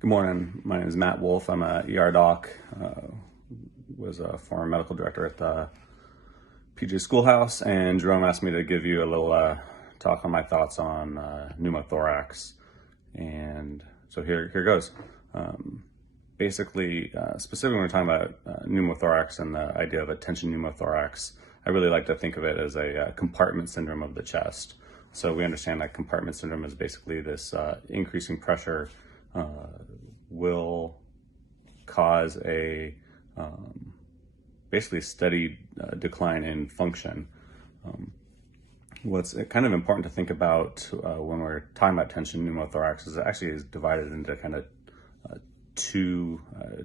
Good morning. My name is Matt Wolf. I'm a ER doc. Was a former medical director at the PJ Schoolhouse, and Jerome asked me to give you a little talk on my thoughts on pneumothorax. And so here goes. Basically, specifically when we're talking about pneumothorax and the idea of a tension pneumothorax, I really like to think of it as a compartment syndrome of the chest. So we understand that compartment syndrome is basically this increasing pressure will cause a basically steady decline in function. What's kind of important to think about when we're talking about tension pneumothorax is it actually is divided into kind of two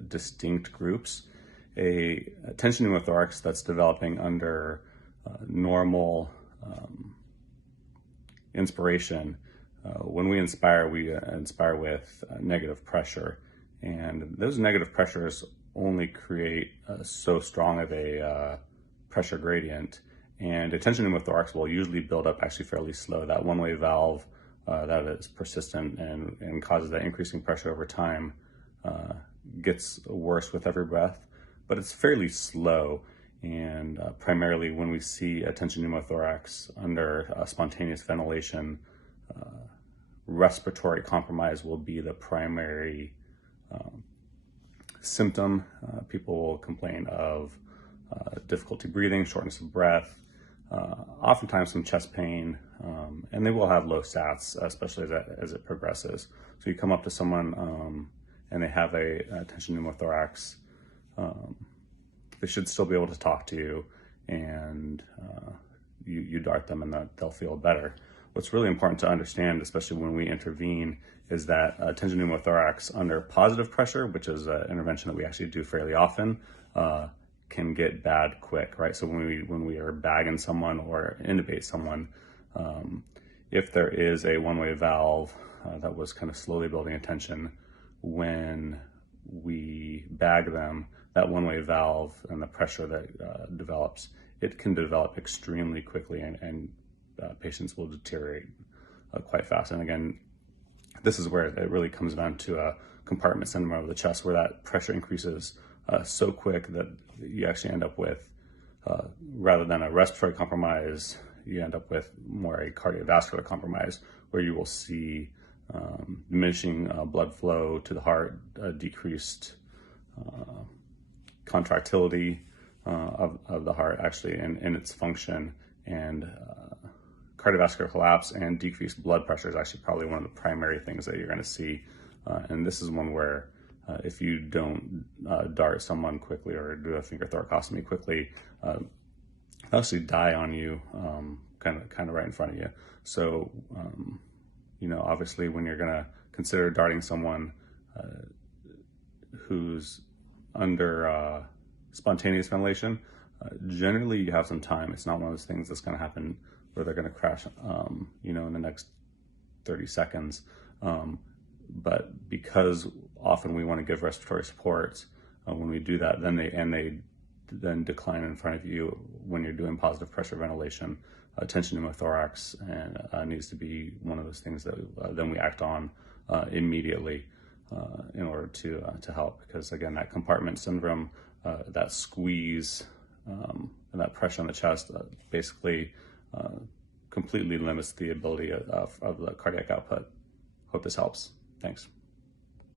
distinct groups. A tension pneumothorax that's developing under normal inspiration. When we inspire with negative pressure, and those negative pressures only create so strong of a pressure gradient, and a tension pneumothorax will usually build up actually fairly slow. That one-way valve that is persistent and causes that increasing pressure over time gets worse with every breath, but it's fairly slow. And primarily when we see a tension pneumothorax under spontaneous ventilation, respiratory compromise will be the primary symptom. People will complain of difficulty breathing, shortness of breath, oftentimes some chest pain, and they will have low sats, especially as it progresses. So you come up to someone and they have a tension pneumothorax, they should still be able to talk to you, and you dart them and they'll feel better. What's really important to understand, especially when we intervene, is that tension pneumothorax under positive pressure, which is an intervention that we actually do fairly often, can get bad quick, right? So when we are bagging someone or intubate someone, if there is a one-way valve that was kind of slowly building a tension, when we bag them, that one-way valve and the pressure that develops, it can develop extremely quickly, and patients will deteriorate quite fast. And again, this is where it really comes down to a compartment syndrome of the chest, where that pressure increases so quick that you actually end up with, rather than a respiratory compromise, you end up with more a cardiovascular compromise, where you will see diminishing blood flow to the heart, decreased contractility of the heart actually in its function, and cardiovascular collapse and decreased blood pressure is actually probably one of the primary things that you're going to see. And this is one where if you don't dart someone quickly or do a finger thoracostomy quickly, they'll actually die on you, kind of right in front of you. So, obviously when you're going to consider darting someone who's under spontaneous ventilation, generally you have some time. It's not one of those things that's going to happen where they're going to crash, in the next 30 seconds. But because often we want to give respiratory support, when we do that, then they decline in front of you when you're doing positive pressure ventilation. Tension pneumothorax and needs to be one of those things that then we act on immediately in order to help, because again, that compartment syndrome, that squeeze and that pressure on the chest basically completely limits the ability of the cardiac output. Hope this helps. Thanks.